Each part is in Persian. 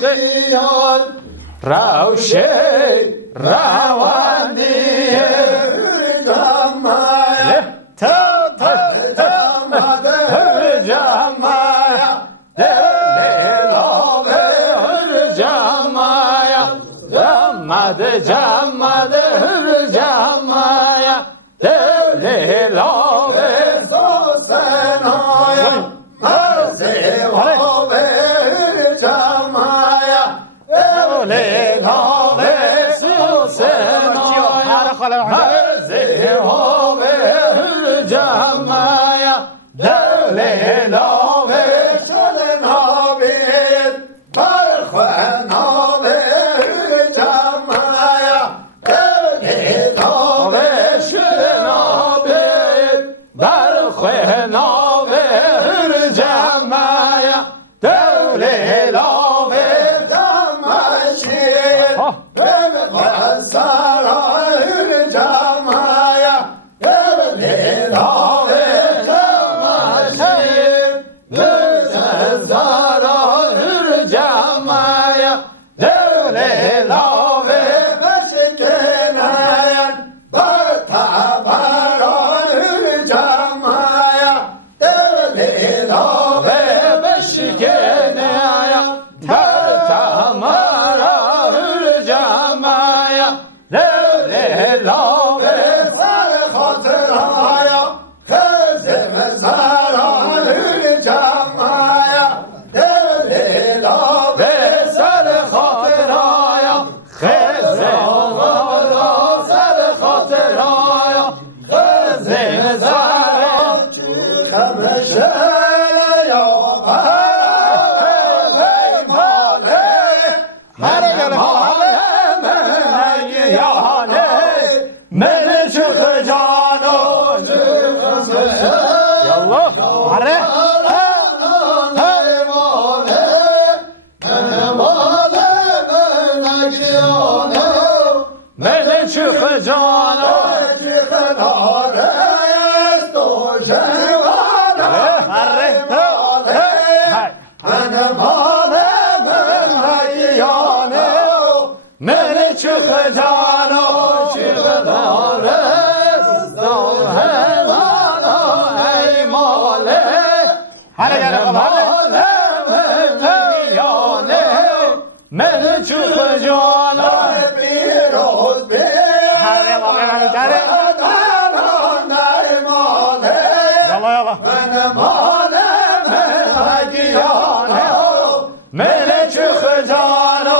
قیان روشی روانی جمعه تمد جمعه دلاوه جمعه جمد جمد جمعه دلاوه سوسنای زیواوه جمعه دلاوه سوسنای زیواوه جمعه دلاوه شدنابید برخونابه جمعه دلاوه شدنابید برخونابه جمعه دلاوه دمشید بمقصرای جمعه دلاوه دمشید بمقصرای جمعه دلاوه بشکناید برتبرای جمعه دلاوه بشکناید برتبرای جمعه دلاوه سر خاطرهای خزم سرای جمعه دلاوه سر خاطرهای خزم سر خاطرهای خزم سرای خبرشه یا من شخ جانو يلا عره من شخ جانو من چخ جانو چخ دارست داهمانا ای ماله ماله میانه من چخ جانو پیروز من ماله میانه من چخ جانو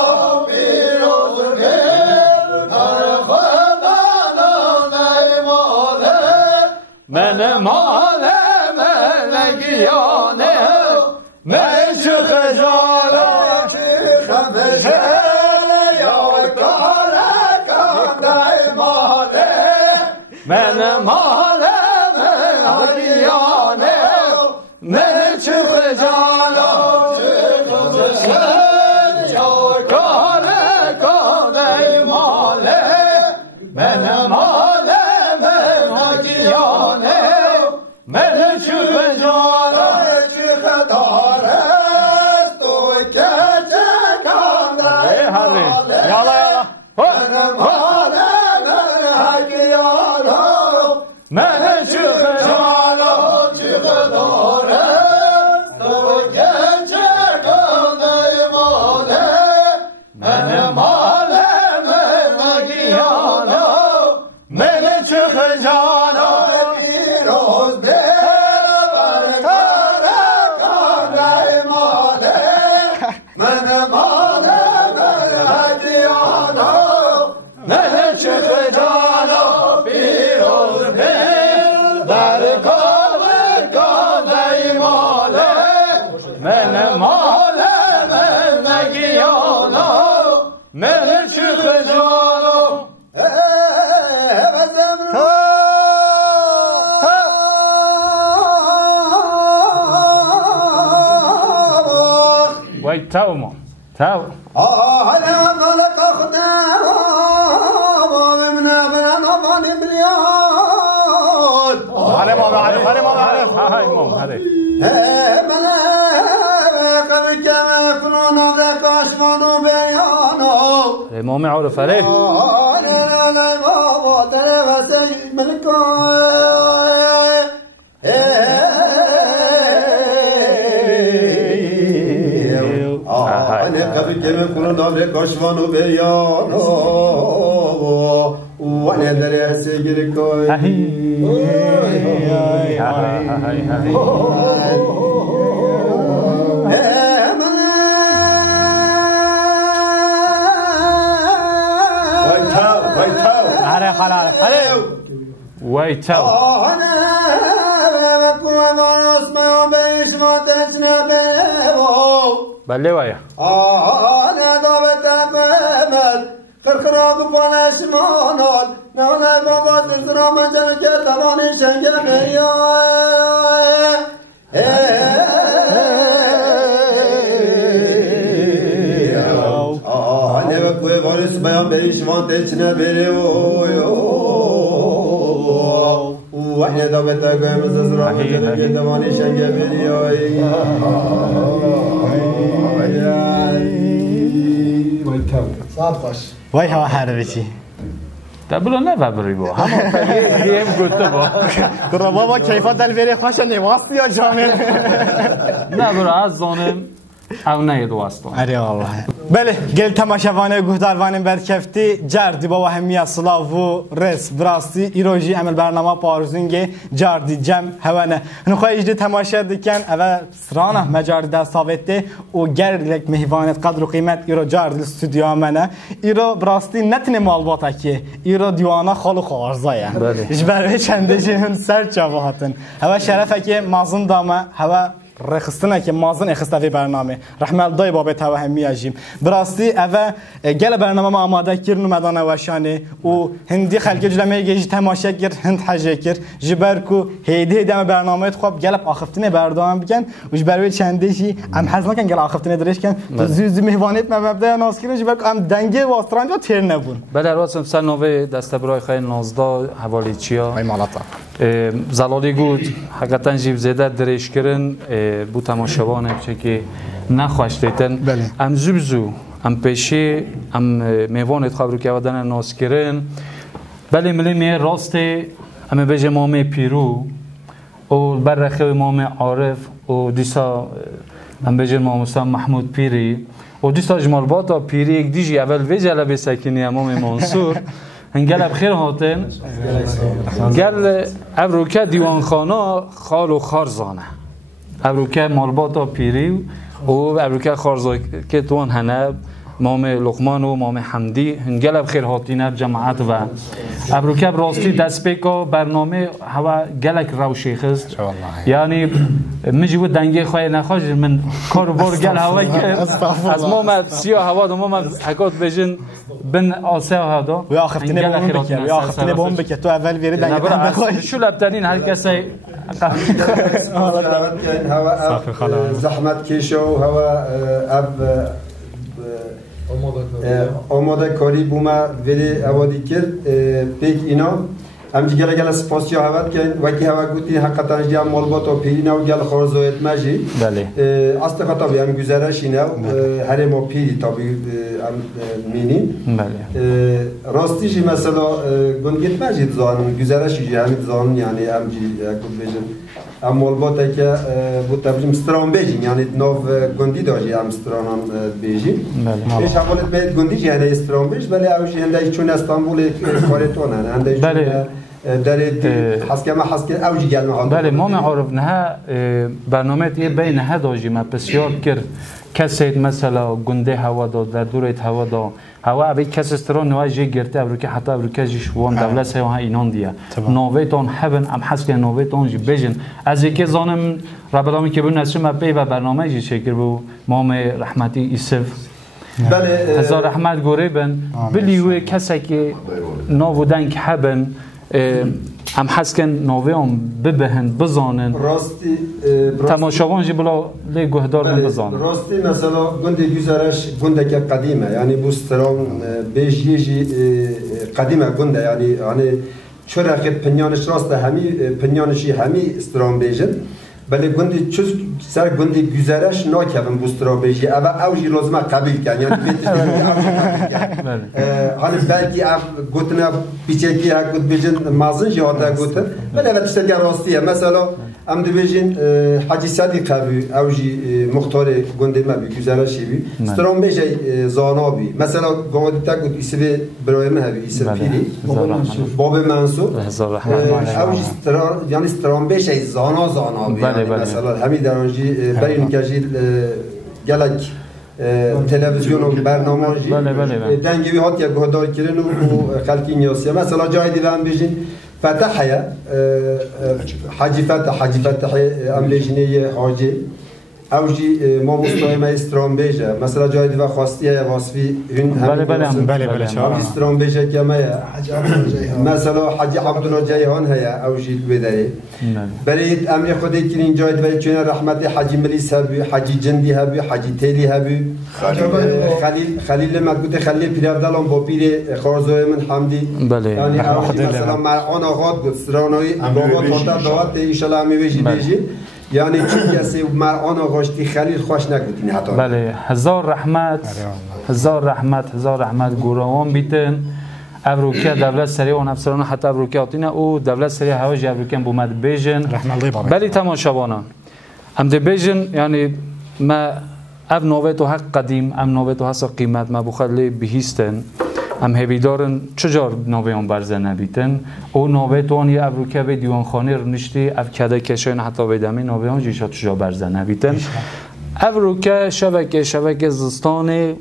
من مال ملگیانه من چخ جالا چخ بشل یا کارکانده ماله من مال ملگیانه من چخ جالا چخ بشل یا کارکانده ماله من مال ملگیانه من چخ جالا چخ دارست و که چکانده ماله یالا من مال ملگیانه من چخ جالا چخ دارست و که چکانده ماله من مال ملگیانه من چخ جالا پیروز به برکارکانده ماله من مال ملگیانه من چخ جالا پیروز به برکارکانده ماله من مال ملگیانه من چخ جالا وای تاو ما تاو على ملك خدام من أبنى بليون على ما بعرف على ما بعرف هاي مام هذا ملك بك بکنون و کاشمانو بیانو امام عارف علیه قبل كلمة كلنا نبرة كشفان وبريان وأنا دري أسيجل كوي هره خلاله هره ويتو بله ويا أنا دابت أقامت خرخراب فلاش مانال نونا بابا تزرع مجال كتباني شنجل مريا أنا بقوي وارث بيان بيشوان تجنا بريو وإحنا دابت أقامت تزرع مجال كتباني شنجل مريا وای هوا حربتی تبلو نه ببری با همون گیم گفته با کرا بابا کیفات دل بری خوش نواسی یا جامل نه برو از زانم او نه دوستان آره والله بله گل تماشاوانه گهداروانم برکفتی جردی بابا همیه صلاف و رس براستی ایروژی عمل برنامه پارزونگه جردی جم هوانه نخواه اجده تماشا دکن اول سرانه مجاری دست ثابته و گرلک مهوانت قدر و قیمت ایرو جردی استودیو منه ایرو براستی نتنه مالباتا که ایرو دیوانه خالو خوارزایه اجبروه چنده جهن سر چاوهاتن هوا شرفه که مازن دامه هوا رخصتنا که مازن اخستفی برنامه رحمت دای بابت هوا همیه جیم براستی اوه گل برنامه ما آماده کرن و مدانه وشانه و هندی خلقی جلمه گیجی تماشا کر هند حجه کر جبر کو هیده دم برنامه خواب گلب آخفتنه بردام بکن و جبروی چندشی ام حزنا کن گل آخفتنه درش کن زوزی مهوانیت مبدا ناس کردن جبر ام دنگه واستران جا تیر نبون بله راسم سال نوه دست برای خیلی نازده حوالی چیا ای مالتا زلالی گود حقیقتا جیب زیده درش کردن بو تماشاوانه چه که نخواهش دیتن ام زوبزو ام پیشی ام میوانت خبرو که ودن ناس کردن بله ملی می راسته ام بجه مام پیرو و برخی مام عارف و دیسا ام بجه مام محمود پیری و دیسا جمال باتا پیری یک دیجی اول ویجه لبه سکنی امام منصور هنگل بخیر هاتن گل ابروکه دیوانخانه خال و خارزانه ابروکه مالباتا پیری و ابروکه خارزانه که توان هنه مام لقمان و مام حمدی هنگل بخیر هاتینه جماعت و ابروکه براستی دست پیکا برنامه هوا گلک روشی خست یعنی مجیو دنگه خواهی نخواهش من کار بار گل هوا که از مام سیاه هوا دو مام حکات بجن بن آسه هادا و آخفتنه بوم بکر و آخفتنه بوم بکر تو اول ویره دنگه بخواهی شو لبتنین هر کسی زحمت کشو هوا اب آماده کاری بوما ولی اوادی کرد پیک اینا امجی گله سپاسیا هوت کن وکی هوا گوتی حقیقتا جا مالبات و پیری نو گل خارزایت مجی اصلا خطاب هم گزارش اینه هر ما پیری تابی مینیم راستیشی مثلا گنگیت مجید زان گزارشی همین زان یعنی امجی کد بیشن ام مالبات که بود تبجیم ستران بیشین یعنی ناو گندی داشتی ام سترانم بیشین ایش حوالت باید گندی یعنی استران بیش ولی اوشی هنده چون استانبول کارتونه هنده چون دارید حسکه اوجی گل مهان بله ما معرف نه برنامه یه بین هداجی ما بسیار کرد کسی مثلا گنده هوا داد در دورت هوا داد هوا ابی کس استران نواجه گرته ابروکه حتی ابروکه جیش وان دولت سیاه اینان دیا نویتون حبن ام حسکه نویتون جی بجن از یکی زانم ربلامی که بون نسیم ابی و برنامه جی شکر بو مام رحمتی ایسف بله هزار رحمت گوره بن بلیوه کسی که نوودن که حبن هم حسکن نویام ببهن بزانن راستی تماشاوان جی بلا لی گهدار بزانن راستی مثلا گنده گزارش گنده که قدیمه یعنی بوستران بیشیجی قدیمه گنده یعنی چرا خد پنیانش راسته همی پنیانشی همی استران بیجن بله گندی چیز سر گندی گزارش نکردم بسترابیجی اما اوجی لازمه قبیل کن یعنی حالا بلکی گوتنا بیچکی ها گوت بیجن مازن جهاتا گوتن ولی وقتی تشتگی راستیه مثلا ام دو بیجن حاجی صدیق بی اوجی مختار گندی ما بی گزارشی بی استرابیجی زانا بی مثلا گندی تا گوت اسم برای من هبی اسم پیری باب منصور اوجی یعنی استرابیجی زانا بی مثلا همین درانجی برای نکشید گلک تلویزیون و برنامه‌جی دنگی هات یک گهدار کردن و خلقی نیاسیه مثلا جای دیدم بیشین فتحه حاجی فتح املیجنی حاجی اوجی ما مستقیم استرام بیجه مثلا جای دیدم خواستیه واسفی این بله استرام بیجه که مثلا حاجی عبدالله جیهان هیا اوجی بدهی برای امری خودی که این جای دیدم چون رحمت حاجی ملیس هبی حاجی جندی هبی حاجی تیلی هبی خلیل مدگوت خلیل پیرافدالان با پیر خارزوی من حمدی یعنی اوجی مثلا مرعان آغاد گفت سرانوی بابا تاتا داد ایشالا همی بیجی یعنی چون کسی مرعان آغاشتی خلیل خوش نگوتینی حتی بله هزار رحمت گوروان بیتن ابروکه دولت سری و نفسران حتی ابروکه آتینه او دولت سری هواج ابروکه بومد بیجن بله تماشاوانان ام ده بیجن یعنی ما اب نوبت و حق قدیم ام نوبت و حس قیمت ما بخلی بهیستن ام هبیدارن چجار نوبیان برزه نبیتن او نوبت وانی ابروکه به دیوان خانه رنشتی اب کده کشاین حتی بدمی نوبیان جیشا چجار برزه نبیتن ابروکه شبکه زستان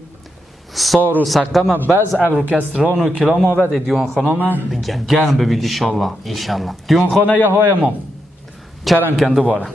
سار و سقم بعض ابروکه استران و کلام آود دیوان خانه ما گرم ببید ایشالله دیوان خانه یه های ما کرم کن دوباره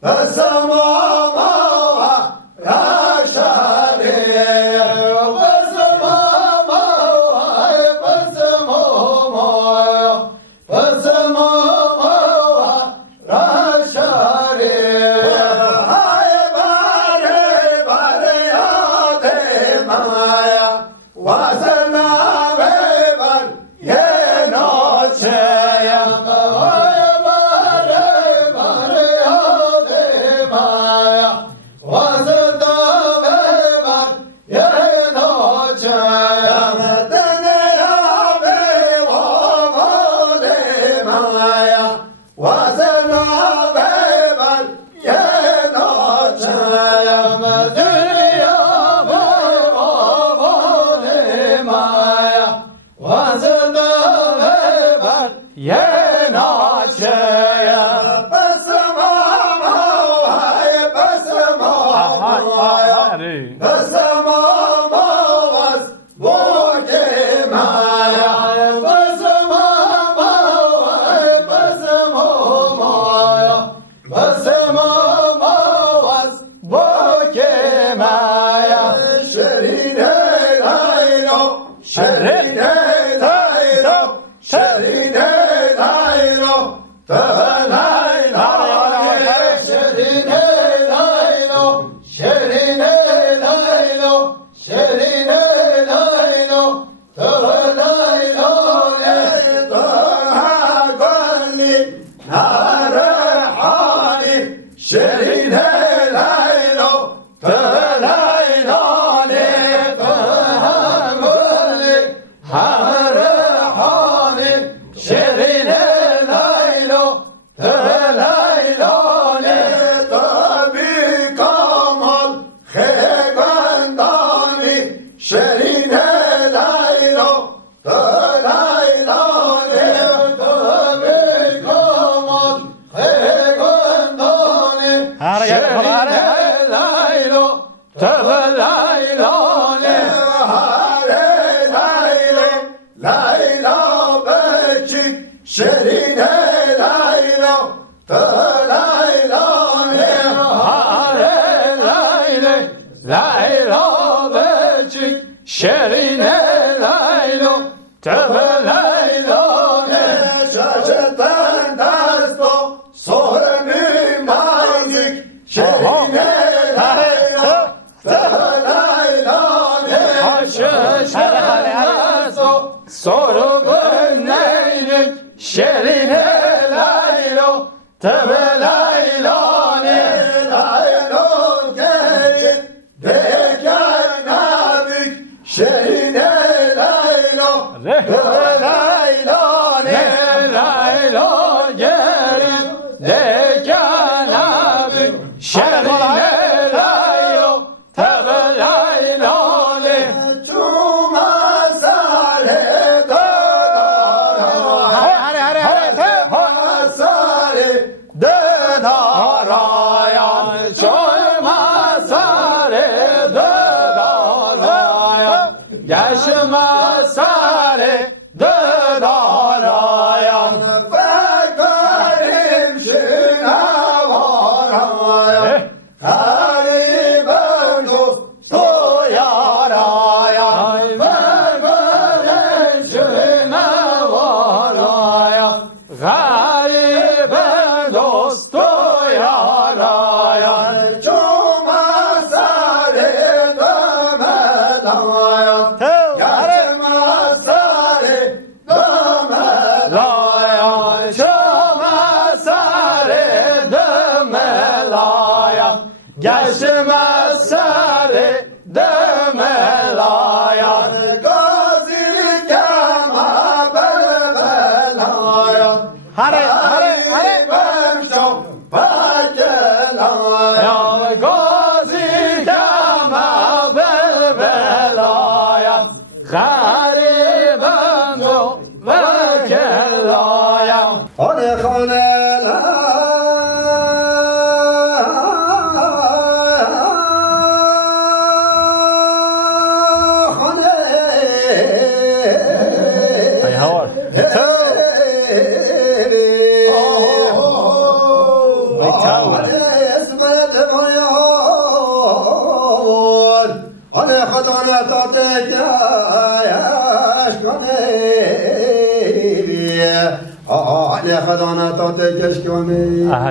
Asa وزنا ببر یه ناچه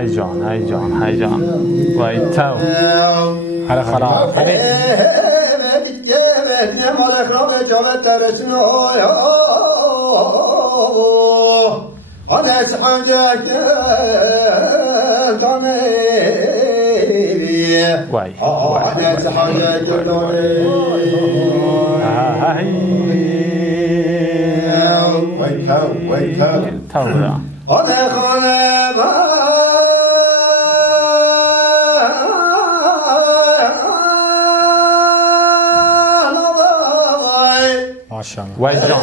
هی جان هی جان هی جان وای تو هر خراب بدنه مال خراب جاوت ترشن آنش حاجه کردانه آنش حاجه کردانه wait up آنه خانه ماشاءالله وای جان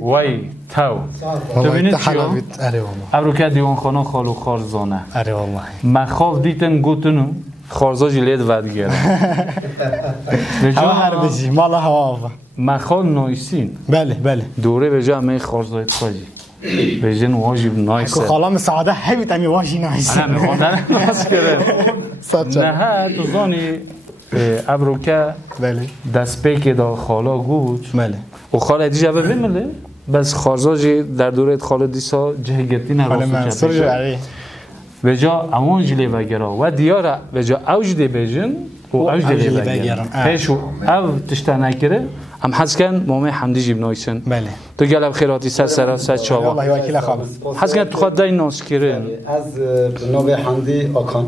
وای تو ببینید چیو ابرو که دیوان خانه خالو خارزانه اره والله من خواب دیتن گوتنو خارزا جلید ودگره هوا هر بجی مالا هوا من خواب نایسین بله دوره به جا می خارزایت خواهی به جن واجب نایسه خالام سعاده هیویت امی واجی نایسه انا میخواندن ناس کرد نه تو زانی ابرو که دست پیک دا خالا گوت و خالا دیجا ببینمله بس خارزا جی در دوره خالا دیسا جه گرتی نراسو چه به جا اوان جلی بگرا و دیارا به جا اوج دی بیجن و اوج دی بگرا پیشو او تشتا نکره هم حس کن مامه حمدی جیب نایسن تو گلب خیراتی سر چاوا والله وکیل خواب حس کن تو خود دای ناس کرن از نوبه حمدی آکان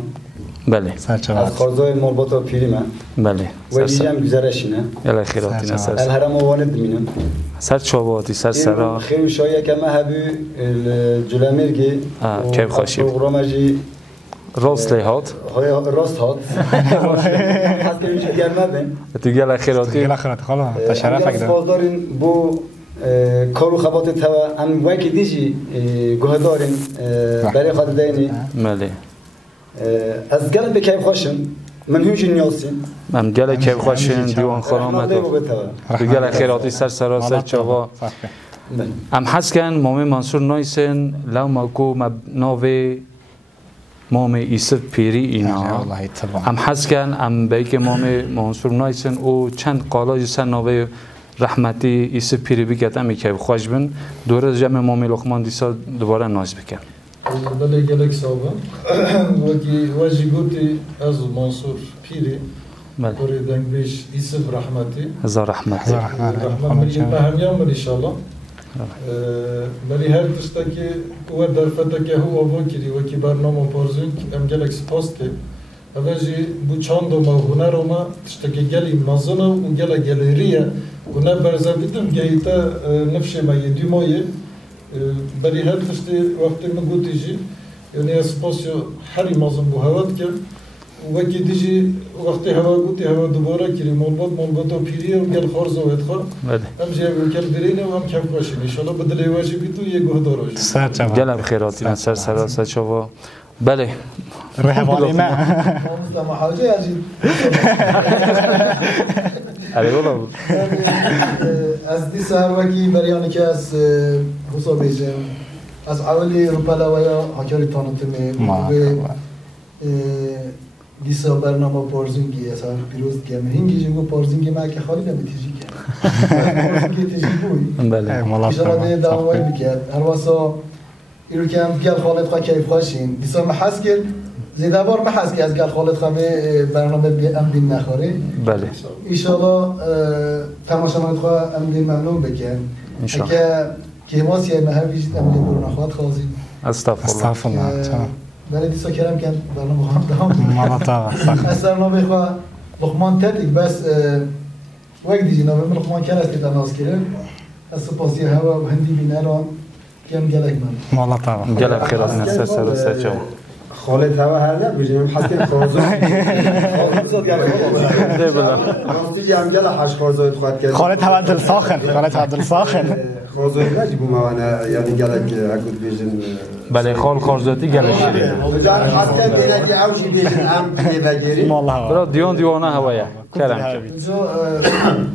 بله از خارزای مربوط و پیری من بله و دیگه هم گذرشینه گلب خیراتی نسر الهرم والد مینم سر چاواتی سر خیلی شایع که ما هبی جلمیرگی کیف خوشی پروگرامجی راست لیهات راست هات حس که میشه گرمه بین تو گلب خیراتی خالا تشرف اگه دارین بو کارو خبات تو هم وکی دیجی گوه دارین برای خود دینی بله از گلب کیف خوشم من هیچ نیازیم من گله کیف خوشین دیوان خرامت تو گله خیراتی سر چاوا ام حس کن مامه منصور نایسن لو ماکو ناوه مامه ایسف پیری اینا ام حس کن ام بیک مامه منصور نایسن او چند قالا سن ناوه رحمتی ایسف پیری بگت امی کیف خوش بن دوره جمع مامه لقمان دیسا دوباره نایس بکن بله گلک صاحبه وکی واجی گوتی از منصور پیری بله دنگ بیش ایسف رحمتی هزار رحمت ملی مهمیان من انشالله ملی هر تشتا که او در فتا که هو وکیلی وکی برنامه پارزون ام گلک سپاس که اولی بو چاند و ما هنر و ما تشتا که گلی مزنه و گل گلریه و نه برزه بیدم گیتا نفشه ما یه مایه بری هر تشتی وقتی من گوتی جی یعنی اسپاسیو هری مازن بو هوات کرد وکی دیجی وقتی هوا گوتی هوا دوباره کری مولبات و پیریه و گل خارز و ادخار هم جه وکل درینه و هم کم خوشین انشالله بدلی واجی بیتو یه گوه داراجی گلم خیراتی سر چاوا بله رهبانی ما مسلم حاجه عجیب از دیس هر وکی بریانی که از حساب بیجم از اولی روپلا و یا حکاری تانتمه دیسا برنامه پارزونگی اصلا پیروز کم هنگی جنگو پارزونگی ما که خالی نمیتیجی کرد پارزونگی تیجی بوی بله ایشالا دوامایی بکرد هر واسا ایرو که هم گل خالد خواه کیف خواشین دیسا محس کرد زیده بار محس که از گل خالد خواه برنامه ام بین نخوری بله ایشالا تماشامان خواه ام بین ممنون بکن اگه که ما سیای مهم بیشت ام بین برون خواهد خوازیم استغفرالله بله دیسا کرم کن برنامه خواهم اصلا نابه خواه لقمان تتک بس وقت دیجی نابه من لقمان کن است تناس کرد از سپاسی هوا و هندی بینران کم گلک من مالا طبعا گلک خیرات نسر سر چاو خالد هوا هر نه بجنم حسن خارزو راستی جمع گل حش خارزو خواهد کرد خالد هوا دل ساخن خالد هوا دل ساخن خارزو نجی بو موانا یعنی گلک اگود بیجن بله خال خارزوتی گلش جان حسن بینه که اوشی بیجن هم پیوگیری برا دیون دیوانه هوایه کرم جو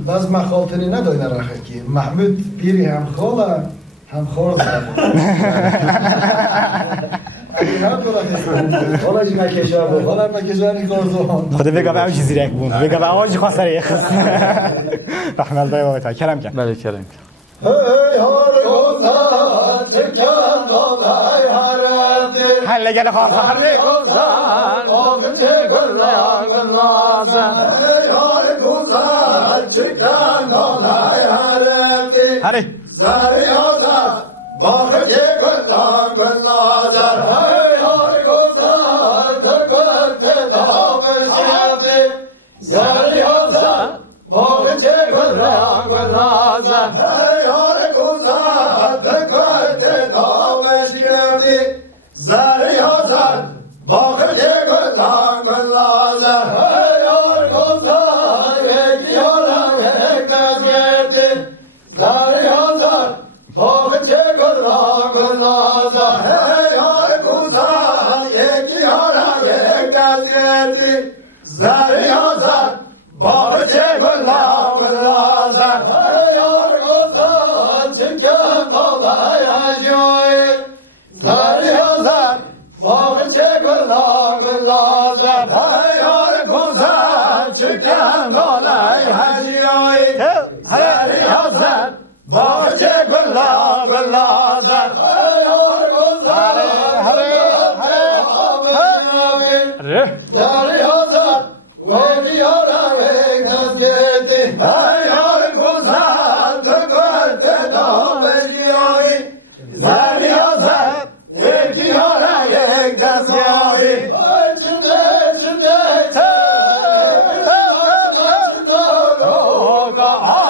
باز مخالطنی ندای نرخه که محمود پیری هم خاله هم خارز حالا جی مکشا بود حالا مکشانی خارزوان خدا بگه به اوجی زیرک بود بگه به آجی خواست سر یخص رحمت بای بابتا کرم کن بله کرم هی هار گذار چکن بالای هرده حل گل خواست هرده گذار آمده گل نازن هی هار گذار چکن بالای هرده هره زریازد باخت گل نازن هی هار گذار گل دامش کرده زریازد باخت گل نازن هی هار گذار گل دامش کرده زریازد باخت گل نازن هی هار گذار یکی یارم یک نزگرده زریازد باخت گل نازن هی هار گذار یکی یارم یک نزگرده زریازد باخت گل نازن هی هار گذار چکن بالای هجوی زریازد باخت گل نازن هی هار گذار چکن بالای هجوی زریازد باخت گل نازن هی هار گذار زریازد وی یارم یک نزگرده هی هار گذار گل دامش گیاهی زریازد یکی یارم یک دستگاهی ای چنه چنه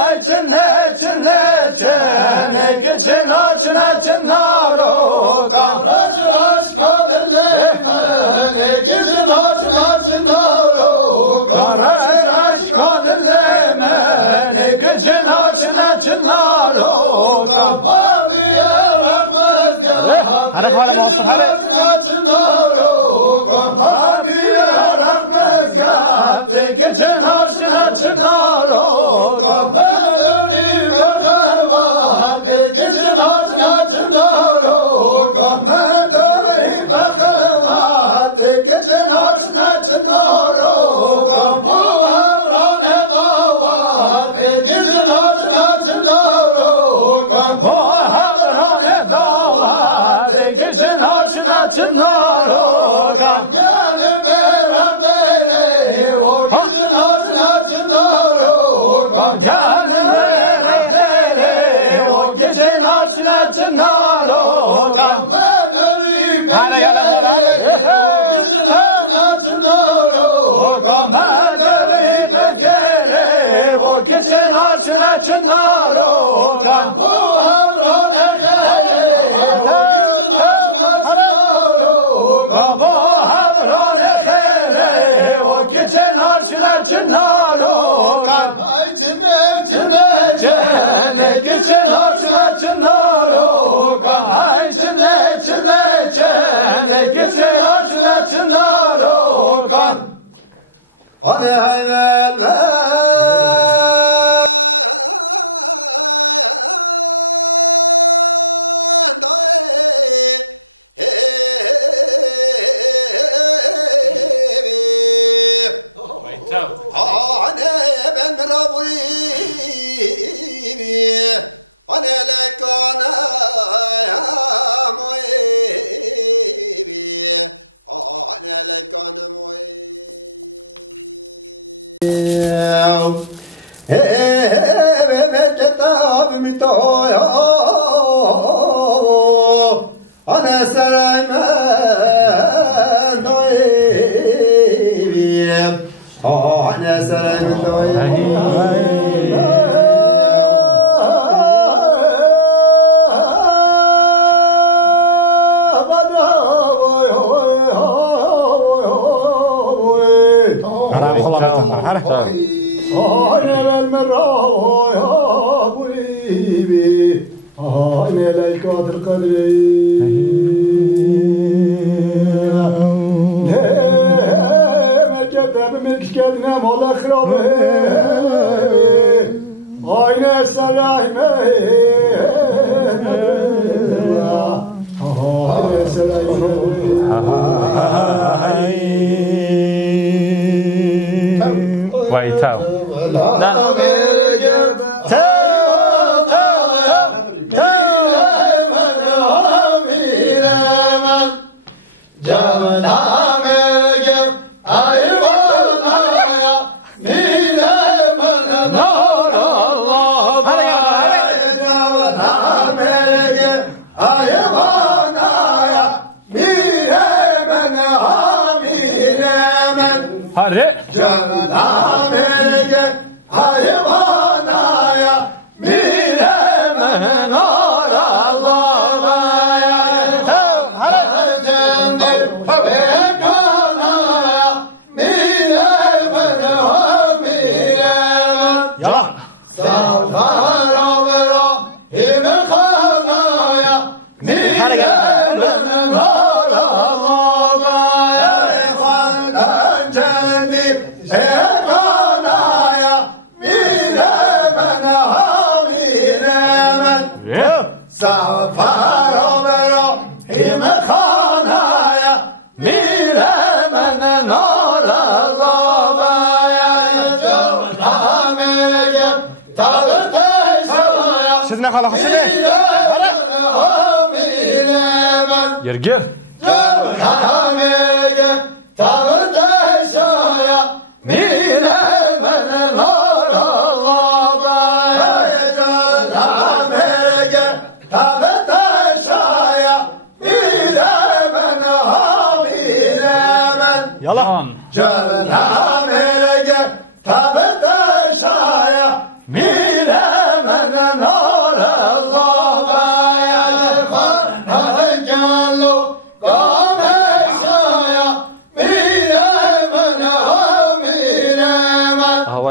ای چنه چنه چنه که چنا چنا چنا رو رش رش کادله منه که چنا چنا چنا رو رش رش کادله منه که چنا چنا چنا رو کفامی رقمز گرم هره خواهد مواصل هره چنا رو کفامی رقمز گرم که چنا چنا چنا رو کفامی برقربان که چنا چنا چنا رو کفامی برقربان که چنا چنا چنا رو کفامی همران دوان که چنا چنا چنا رو کفامی همران دوان که چنا چنا چنا رو کفامی برم بره و که چنا چنا چنا رو کفامی برم بره و که چنا چنا چنا رو کفامی هره گله هره که چنا چنا چنا رو کن او همران خیره کبا همران خیره و که چنا چنا چنا رو کن ای چنه چنه چنه که چنا چنا چنا رو کن ای چنه چنه چنه که چنا چنا چنا رو کن آنه های كتاب متويا أنا سليمان دوي أنا سليمان دوي أنا المرا يا بويبي أنا ليكات القدر ما كتب منك كلمة ولا خرابة أنا سلايمة أنا سلايمة Wait out. Hadi. شدنا خلاص شدنا يرجع يلا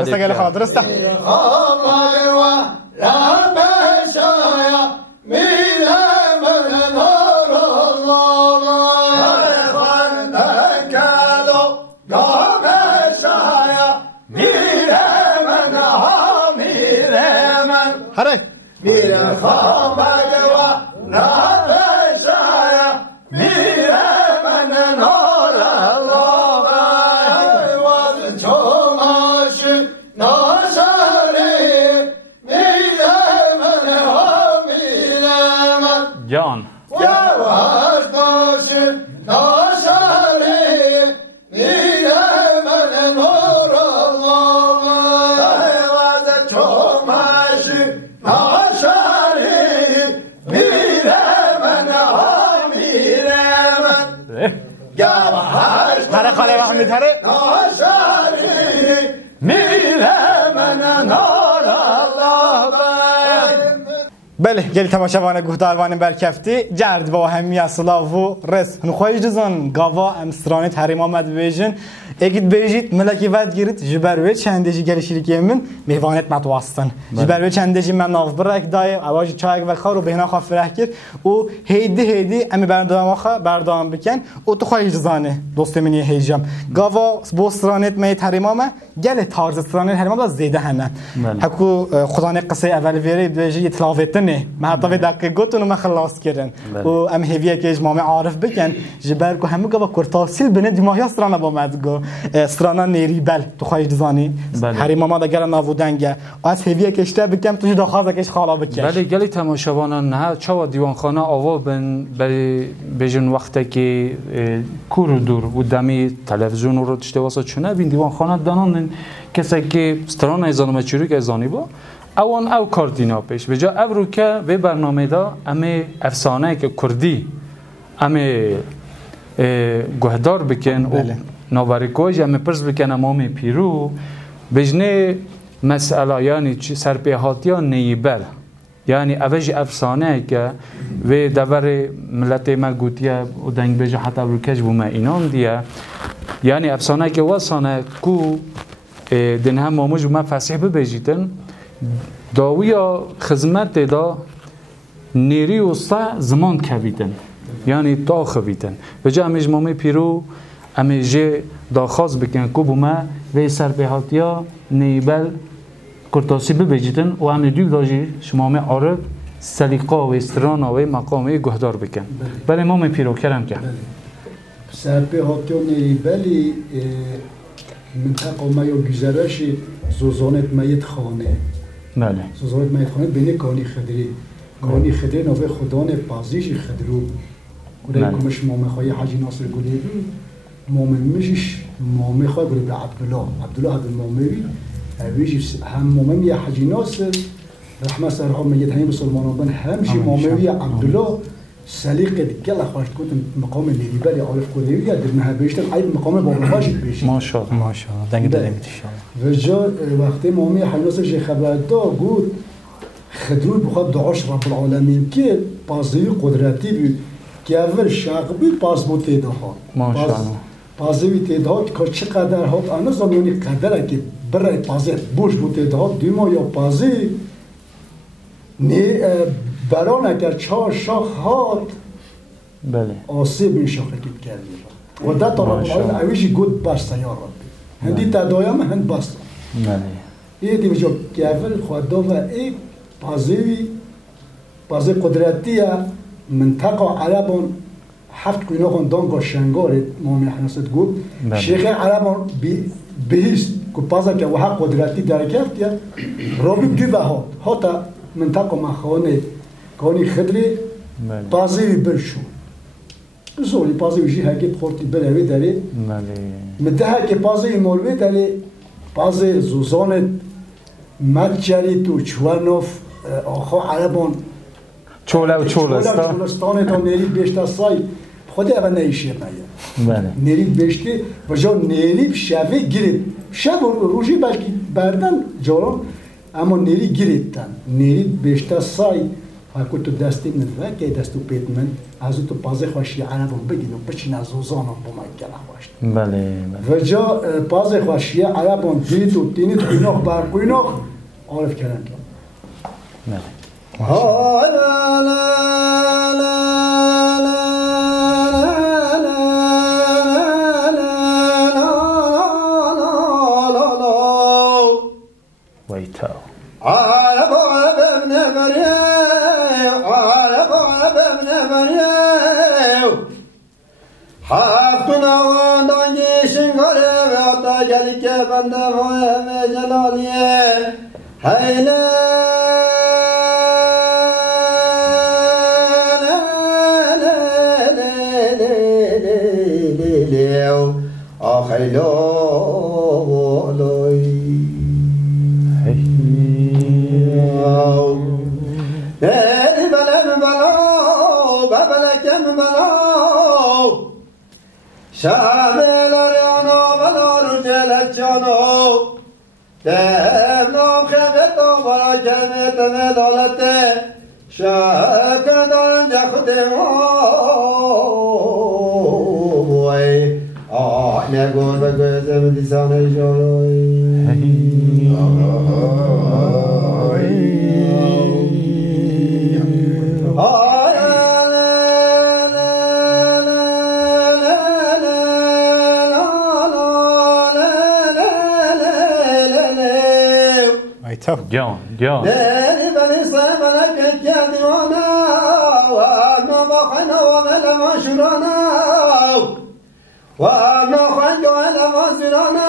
استقل خاطر است هره میره خواب بگوا نبشایا میره من نار الله باز چوماش ناشاری میره من ها میره من جان یواش باش ناشاری میره من نار الله باز چوماش هره خاله وقت میتره بله گلی تماشاوانه گهداروان برکفتی جرد با همی اصلا و رس نخواهی جزان گاوا امسترانه تحریم آمد بیجن اگید بیجید ملکی ود گیرید جبروی چندشی گلی شریکی من میوانت متواستن جبروی چندشی من ناف برک دای اواج چایک و خارو بهنا خواف فرح کرد و هیدی امی بردام آخه بردام بکن و تو خواهی جزانه دوست منی هیجم گاوا بوسترانت می تحریم آمد گلی تارز استرانه تحریم آمد زیده هنه حکو خدانه قصه اول ویری بیجی تلاوتنه ما حتی دقیقه گوتونو ما خلاص کردن و ام هیویه که اجماع عارف بکن جبر کو همه گاوا کرتاسیل بنه دیماهی استرانه با مدگو استرانا نیریبل تو خواهی دزانی حریم ما دگر نابودنگه از هیویه کشته بکم توش داخازه کش خالا بکش بله گلی تماشاوانان نه چاوا دیوانخانه آوا بن بجن وقتی که کور دور و دمی تلویزیون رو تشته واسه چونه بین دیوانخانه دانان کسی که استرانا ایزانو مچوری که ایزانی با اوان او کاردینا پیش بجا او رو که به برنامه دا امی افسانه که کردی امی گهدار بکن و نوارکوش امی پرس بکن امام پیرو بجنه مسئله یعنی سرپیهاتی ها نیبل یعنی اوج افسانه که و دور ملت ما گوتیه و دنگ بجا حتی او رو کش بومه اینام دیه یعنی افسانه که واسانه کو دن هم ماموج و ما فسیح ببیجیتن داویا خدمت دا نیری وستا زمان کبیدن یعنی تا خبیدن و جا امیج مامی پیرو امیج داخواست بکن که بوما و سر به هاتیا نیبل کرتاسی ببیجیتن و امی دیو داجی شمامی عرب سلیقه و استرانا و مقامی گهدار بکن بله مامی پیرو کرم کن سر به هاتیا نیبلی منطقه ما یا گذرشی زوزانت میت خانه بله زوزانت میت خانه بینه کانی خدری کانی خدری نوه خدان پازیش خدرو گوده کمش مامه خواهی حاجی ناصر گوده مامه میشش مامه خواهی گوده به عبدالله عبد الماموی اویش هم مامه یا حاجی ناصر رحمه سرها میت همین مسلمان بن همشی مامه عبدالله سلیقه گل خواهد کردن مقام لیبری عارف کردی یا در نهایتش عیب مقام بالاخاش بیشتر. ماشاءالله ماشاءالله. دنگ داریم و جا وقتی مامی حناسش خبر داد گفت خدروی بخواد دعاش رب العالمین که پازی قدرتی بود که اول شاقبی پاس بود تیده ها. ماشاءالله. پازی تیده ها که چقدر هات آن زمانی قدره که برای پازی بوش بود تیده ها دیما یا پازی نه برای اگر 4 شاخ هات بله آسیب این شاخ رکیب کردی و ده تا رب العالمین اویشی گود بسته یا ربی هندی تدایم هند بسته بله یه دیگه جو که اول خواهد و ای پازی قدرتی منطقه عربان 7 قیناغان دانگا شنگار مامی حناست گفت شیخ عربان بهیست که پازا که وحا قدرتی درکفت یا رابی بگی و هاتا منطقه مخانه کانی خدری پازی برشو بزوری پازی ویشی هکت خورتی بروی داری مده هکی پازی مولوی داری پازی زوزانت مدجری تو چوانوف آخا عربان چولستان تا نیرید بیشتر سای خودی اول نیشه مایه نیرید بیشتر و جا نیرید شوه گیرید شب روشی بلکی بردن جاران اما نیرید گیریدن نیرید بیشتر سای فکر تو دستی نداره که دستو پیت من از تو پازه خوشی عربان بگید و بچین از اوزانم با من گله خوشت و جا پازه خوشی عربان گیرید و تینید قیناخ بر قیناخ عارف کردن جان بني صيب لك يا ديوانا وانا ضحنا ولا ما شرانا وانا خنجو ولا ما سرانا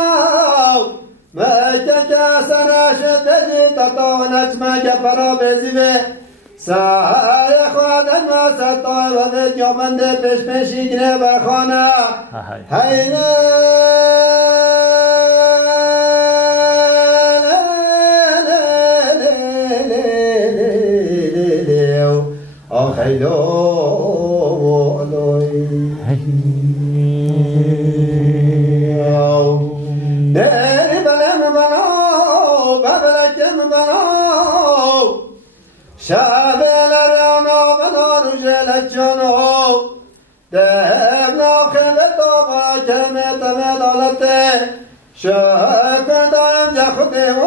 ما تجاسنا شدجي تطونش ما جفرا بزيبه ساي خادم ما ستاي ودت يومن ده پیش پیشی گره برخانه هينه خیلو علوی دری بلم بلو ببلکم بلو شابلر آنو بلو رجل جانو دبنا خلطو با کمت مدالت شاكر دارم جا خودم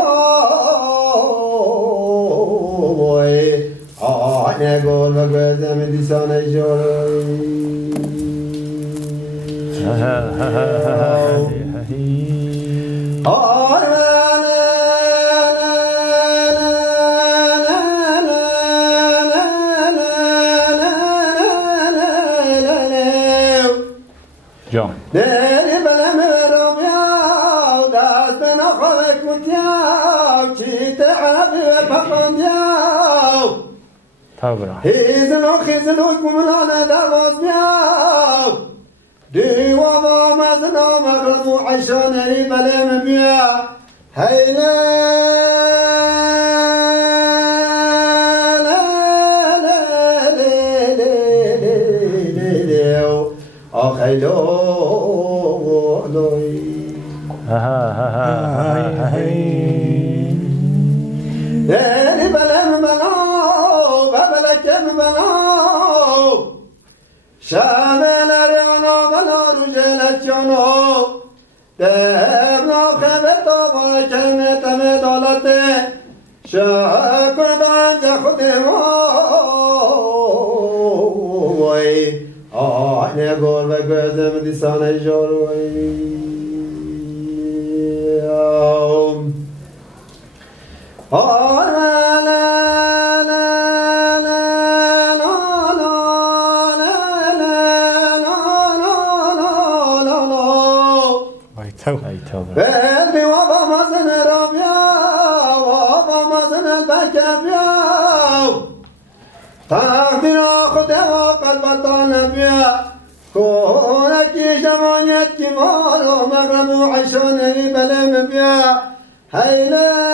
وای آنه گل و گزم دیسانه جوری جان نری بلم رویا دست نخواهد کتیاو چی تعبی پخاندیاو تابرا خیزنو کملانه دواز بیاو دیوا و مزنا مغرب و عشانری بلم بیا هیله آخیلو لوی دلی بلم بلاو ببلکم بلاو شامل ریانو بلا رجلت جانو دبنا خبرتا با کلمت مدالت شکر دارم جا خودم وای آنه گل و گزم دیسانه جاروی بلبي وضع مزن ربيا وضع مزن البكافيا تقدر خده وقلب طالبيا كونك جمعيت كمال ومغرب وعشاني بلم بيا هيلا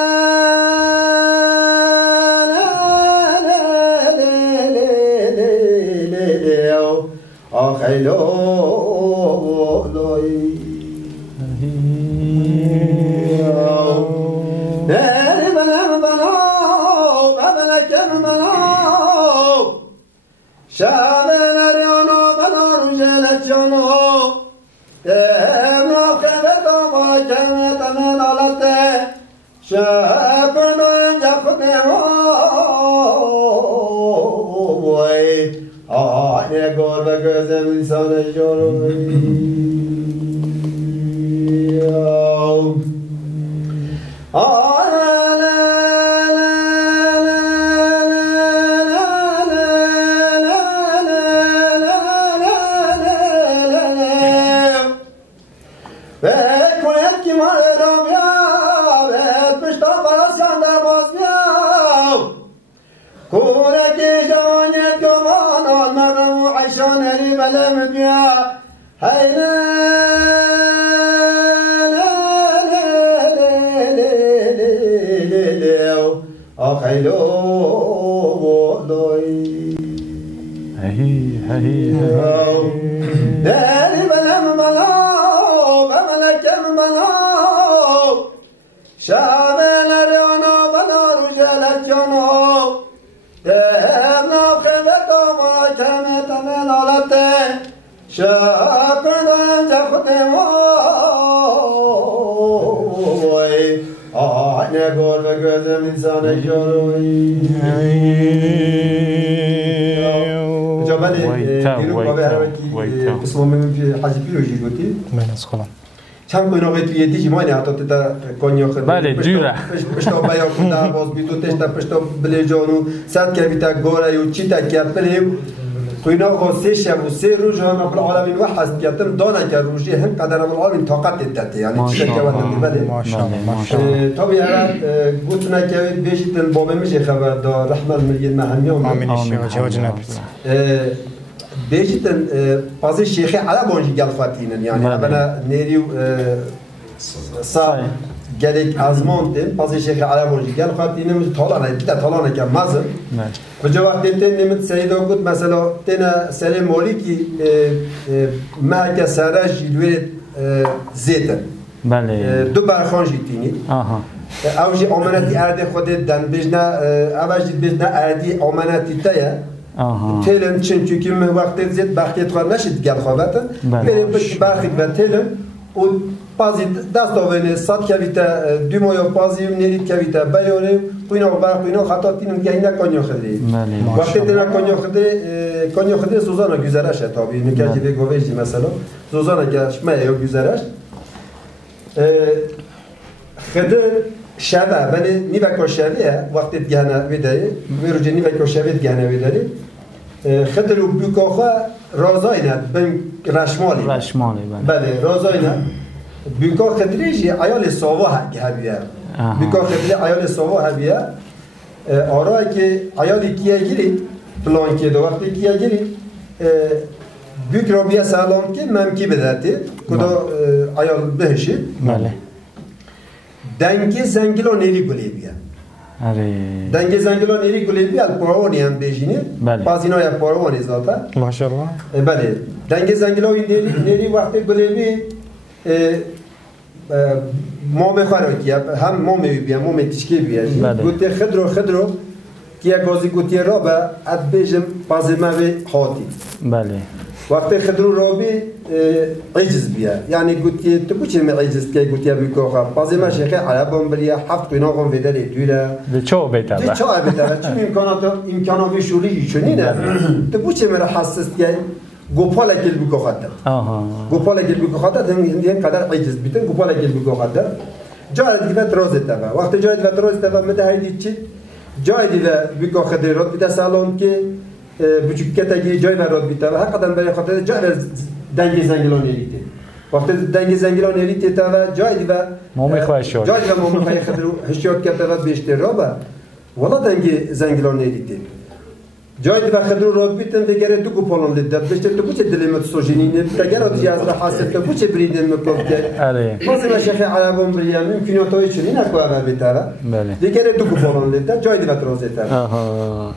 خيلو لوي ناري بلم بلاو ببلكم بلاو شامل ريانو بلا رجلت جانو دمنا خبرتا ما كانت من علته شاكر دارم جا خودم وای آنه گل و گزم انسان جاروی بلم بیا هیلا آخیلو لوی داری بلم بلاو بملکم بلاو شامل ریانو بلا رجلت جانو دمنا خبرتا ما کمت من علته شاکر دارم جا خودم وای آنه گل و گزم انسان جاروی جابالی دیرو بابه هرواتی قسمه من فی حاجی پیروژی گوتی من از خودم چند کوی نوعی توی دیجی مانی حتی تا کنیا خود بله دوره پشتا بیا کنده باز بیتو تشتا پشتا بله جانو صد که بیتا گوره یو چی تا که بلیو کوی نوع سه شب و سه روز هم ابر العالمین وحست کردم دانه که روزی هم قدر ابر العالمین طاقت داده یعنی چی که وقتی بله ماشاءالله طبعا هر گفتن که بیشتر بابه میشه خبر دار رحمت میگید مهمیام آمین شما جنابت بیشتر پازی شیخ عربانجی گل خاطینن یعنی ابنا نیریو صار گلک ازمانتن پازی شیخ عربانجی گل خاطینن طالانه بیت طالانه که مزه و جو وقتی تن نمت سیدا گفت مثلا تن سلیم مالکی مرکز سرش جلوی زیتن دو برخانجی تینی اوجی آمانتی ارد خود دن بجنا اوجی بجنا اردی آمانتی تایه تلم چون چون من وقتی زد بختی تخار نشد گل خوابتن بریم بش برخی و تلم و پازی دست آورده صد کویته دو ماه پازی نرید کویته بیاره اینا برق اینا خطا تینم که اینا کانیا خدری وقتی دینا کانیا خدری سوزانا گذرش تابی نکردی به گویجی مثلا سوزانا گذرش ما یا گذرش خدر شبه بله نیوکا شبیه وقتی گهنه بدهی میروجه نیوکا شبیه گهنه بدهی خدر و بکاخه رازاینه بین رشمالی بله رازاینه بکا خدریجی ایال ساوا هبیه بکا خدری ایال ساوا هبیه آرای که ایالی کیه گیری پلان که دو وقتی کیه گیری büyük Rabbiye sağlam ki memki bedeti kuda ayal behişi dengi zengilo neri gulebiye dengi zengilo neri gulebiye al paravani hem bejini bazina ya paravani zaten maşallah bale dengi zengilo neri vakti gulebi mame xaraki hem mame biye mame tişki biye gute khadro kiya gazi gute raba ad bejim bazima ve hati bale وقتی خدرو رابی عجز بیا یعنی گویی تو بچه می عجز که گویی بیکوخا بازی ما شیخه عربان بلیه هفت قیناقم ویداری دویله چه بیتره چه بیتره چون امکاناتی شوری چونینه تو بچه می را حساس که گوپاله کل بیکوخا دار گوپاله کل بیکوخا دار هم قدر عجز بیتن گوپاله کل بیکوخا دار جای دیگه ترازه تبا وقتی جای دیگه ترازه تبا مدهیدی چی جای دیگه بیکوخا دیرات بیت سالون که بچکتگی جای برات بیته و حقیقتا برای خاطر جای دنگ زنگلان الیته وقتی دنگ زنگلان الیته تا و جای دیگه مومی خواهش شد جای دیگه مومی خواهی خدر هشیات کرده و بیشتر را با ولی دنگ زنگلان الیته جای دیگه خدر راد بیتن دیگه دو کوپالان لیده بیشتر تو بچه دلیمت سوژینینه دیگه را دیگه از را حاسب تو بچه بریدن مکوب کرد بازی مشخص عربان بریم ممکنیاتای چنین اکو اول بیتره دیگه دو کوپالان لیده جای دیگه ترازه تر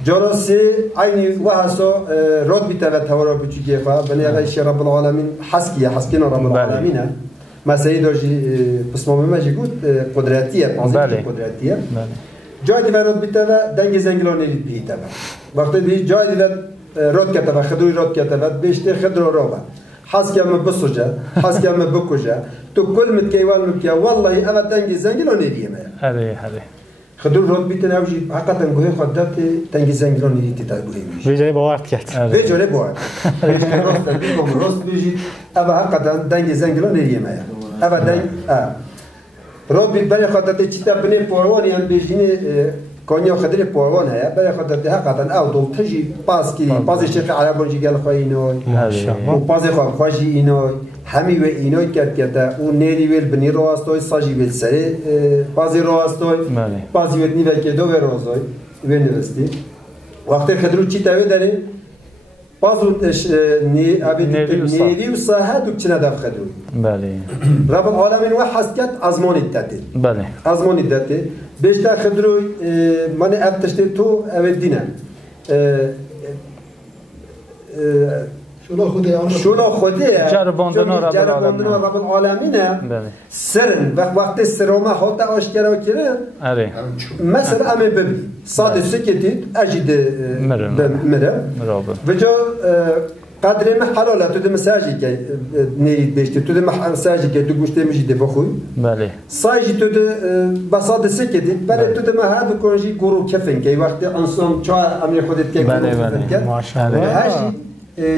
جراسی عینی وحسا راد بیته و توارا بچگی خواه بنی اغیش رب العالمین حسکینا رب العالمینه مسیحی داشتی بسمامه مجی گود قدرتیه قدرتیه جای دیگه راد بیته و دنگ زنگلان الید بیته وقتی بی جای دیگه راد کته و خدوی راد کته و بیشتر خدر را با حسکی هم بسوجه حسکی هم بکوجه تو کل متکیوان متکیه والله اول دنگ زنگلان الیه خدور راد بیتن اوجی حقیقتا گوهی خودت تنگی زنگلان نیتی تا گوهی میشه ویجاری باورد کرد ویجاری باورد راست بیجید اما حقیقتا تنگی زنگلان نیریه مایا اما دنگ راد بیت برای خودت چیتا بنی پاروانی هم بیجینی کانیا خدر پاروان هیا برای خودت حقیقتا او دول تجی پاز شیخ عربان جی گل خواهی اینای و پاز خواهی اینای همی و اینای کرد اون نیری ویل بنی راستای ساجی ویل سری پازی راستای پازی ویل نیوه که دو راستای ویل نوستی وقتی خدرو چی تاوی داره پازو نیری و صاحت و چنه دف خدرو رب العالمین و حسکت ازمانی داده ازمانی داده بیشتر خدرو من ابتشتی تو اول دینه شولا خودی جرباندن رب العالمینه سرن وقتی سرما هات آشکارا کردن مثلا امن ببین ساده سکتید اجید مره و جا قدر ما حلاله تو دم مساجی که نرید بیشتر تو دم مساجی که تو گوشته میشیده بخوی سایجی تو دم بساده سکتید برای تو دم هر کنجی گروه کفن که وقتی انسان چه امیر خودت که گروه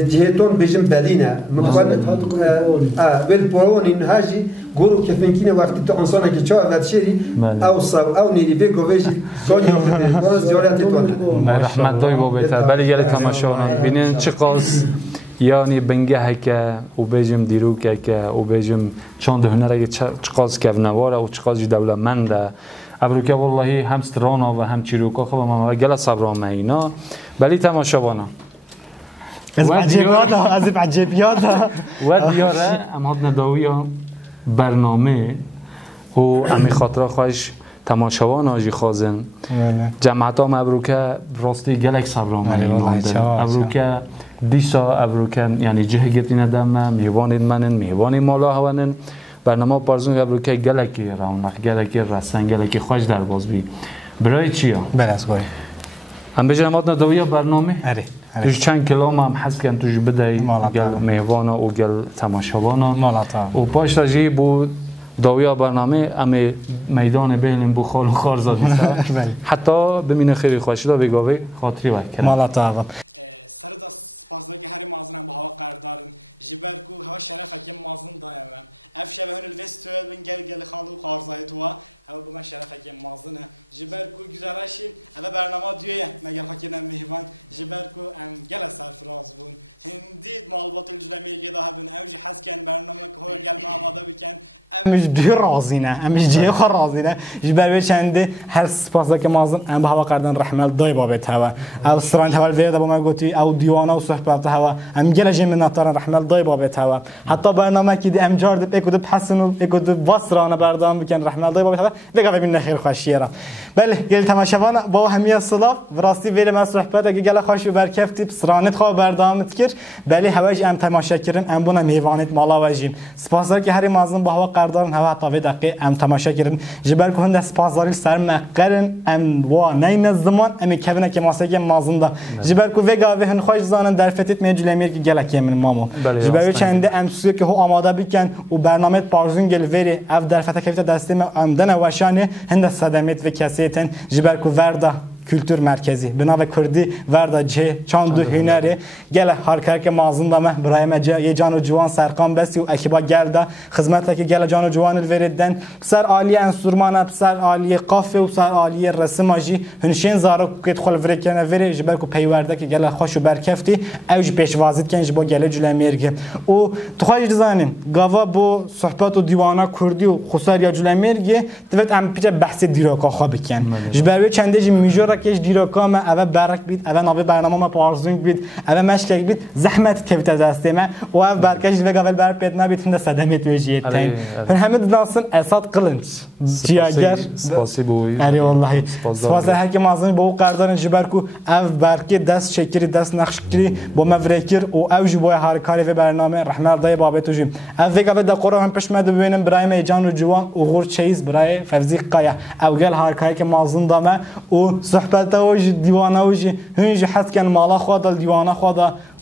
جهتون بجم بلینه مقابل ولی پرون این هاجی گورو کفنکینه وقتی تو انسان که چه وقت شری او صاب او نیلی به گویجی کاری باز جوریاتی تو رحمت دای بابت ولی گله تماشا ببینین چه قاس یعنی بنگه که او بجم دیرو که او بجم چند هنره چه قاس که نواره او چه قاس دولتمنده ابروکه والله هم سترانا و هم چیروکا خب ما گله صبرام اینا ولی تماشاوانا از عجیبیات و دیاره اماد نداوی برنامه و امی خاطره خواهش تماشاوان آجی خوازن جمعت ها مبروکه راستی گلک صبرامه ابروکه دیسا ابروکه یعنی جه گرتین دمه میوانید منن میوانی مالا هونن برنامه پارزون ابروکه گلکی رونق گلکی رسن گلکی خواهش در باز بی برای چیا؟ برای از گوی هم بجرم اماد نداوی برنامه؟ توش چند کلام هم هست که توش بدهی گل میوانا و گل تماشاوانا و پاش تجی بود داویا برنامه امی میدان بیلیم بو خال و خار زادی حتی بمینه خیلی خوشی دا بگاوی خاطری وقت کرد مالا امش دیر رازینه امش جیه خور رازینه جبر چنده هر سپاسا که مازن ام به هوا کردن رحمل دای بابت هوا او سران هوا ویدا با ما گفتی او دیوانا و صحبت هوا ام گله جیم ناتران رحمل دای بابت هوا حتی برنامه کی ام جارد اکود حسن و اکود واسرانه بردام بکن رحمل دای بابت هوا دیگه ببین خیر خوشیره بله گل تماشاوان با همیه صلاف راستی ویل ما صحبت اگه گله خوش و برکفتی سرانت خو بردام تکر بله هواج ام تماشا کردن ام بنا میوانت مالا وجیم سپاسا که هر مازن با هوا دارن هوا تا دقیقه ام تماشا کردن جبر که هند سپاسداری سر مقرن ام و نین زمان ام کبنه که ماسه مازنده جبر که وگا و هن خوش زانن در فتیت میجلمیر که گلک من مامو جبر چنده ام سوی که هو آماده بکن و برنامه پارزون گل وری اف در فتح کفت دستیم ام دن وشانه هند صدمت و کسیتن جبر که ورده kültür merkezi bina ve Kurdi verda ce çandu hüneri gele harkar ki mazında meh Ibrahim ye canu civan serkan besi u ekiba gelda hizmete ki gele canu civan veridden ser aliye enstrümana ser aliye kafe u ser aliye resim aji hünşen zarok ket xol vrekene veri jiber ku peywerde ki gele xoş u berkefti evj peşvazit ken jibo gele cülemirge u tuxaj dizanin gava bu sohbet u divana Kurdi u xusar ya cülemirge evet am pice bahsi diraka xabiken jiber ve çendeci mijora کش دیرکام اول برک بید اول ناوی برنامه ما پارزونگ بید اول مشکل بید زحمت کفت از دسته من و اول برکش و قبل بر پید نبید هنده صدمت وجیت تین همه دانسن اساد قلنج جیاگر سپاسی بوی اری والله سپاس هر کی مازن با قردان جبر کو اول برکی دست شکری دست نقشکری با مفرکر و او جبوی هارکاری و برنامه رحمت دای بابت وجیم اول قبل د قرآن هم پشمد ببینم برای میجان و جوان و غور چیز برای فوزی قایا اوگل هارکاری که مازن دامه و صحبت اوج دیوانه اوج هنج حس کن مالا خود دیوانه خود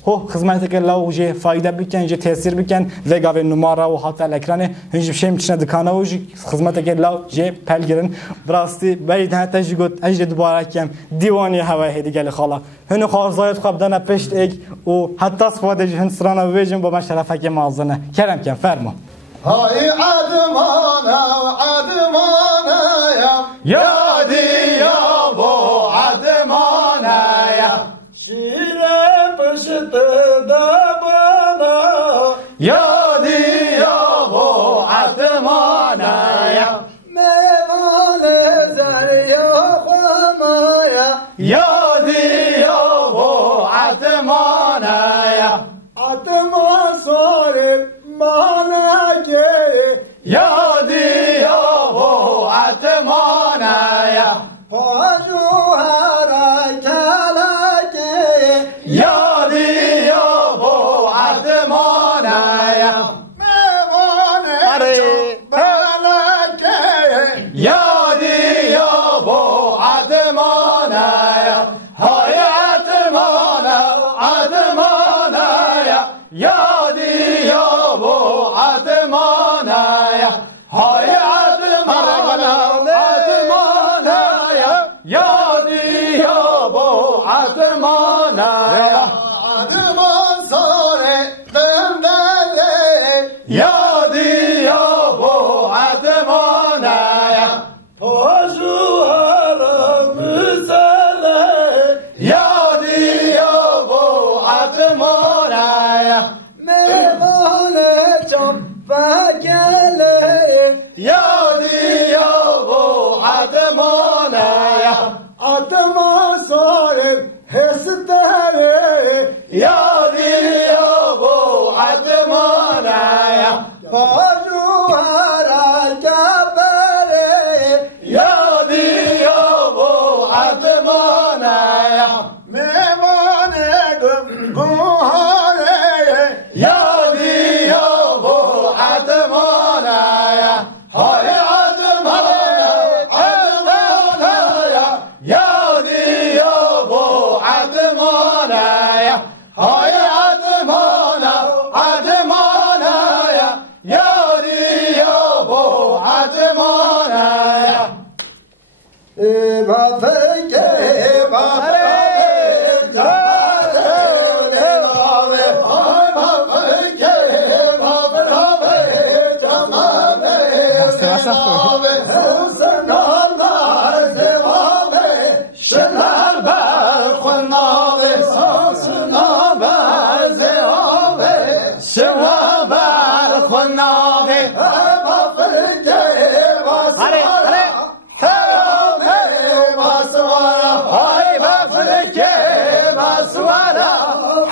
هو خدمت که لو جه فایده بکن جه تاثیر بکن و گاو نماره و حتی الاکران هنج بشیم چنه دکانه اوج خدمت که لو جه پلگرن براستی برید حتی جگوت اجد دوباره کم دیوانی هوای هدی گل خاله هنو خارزایت خواب دانه پشت اگ و حتی سفاده جهن سرانه ویجن با من شرفه که مازنه کرم کن فرما های عدمانه عدمانه یادی پشت دبانا یادی یا و عتمانا میوان زریا خمایا یادی یا و عتمانا عتما صارم مالکه یادی یا و عتمانا پاجو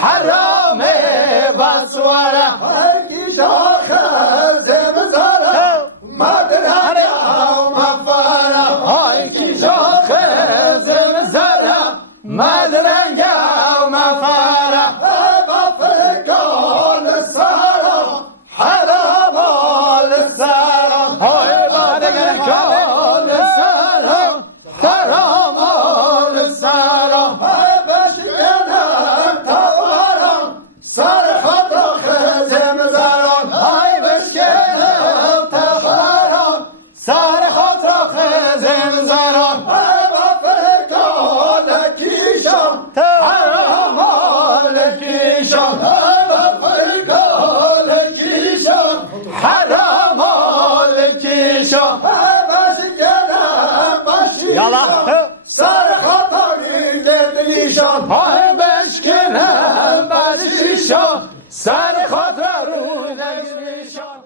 حرام بسواره هرگی شاخه زمزاره مدرنه مفاره هرگی شاخه زمزاره مدرنه مفاره بفرگان سارا حرام السارا های بفرگان سارا حرام السارا سر خطا خزم زران های بشکنم تخاران سر خطا خزم زران بفرگان کیشان حرام کیشان بفرگان کیشان حرام کیشان بشکنم باشی سر خطا گردنیشان های بشکنم بعد شیشان سر خاطر رو نگریشان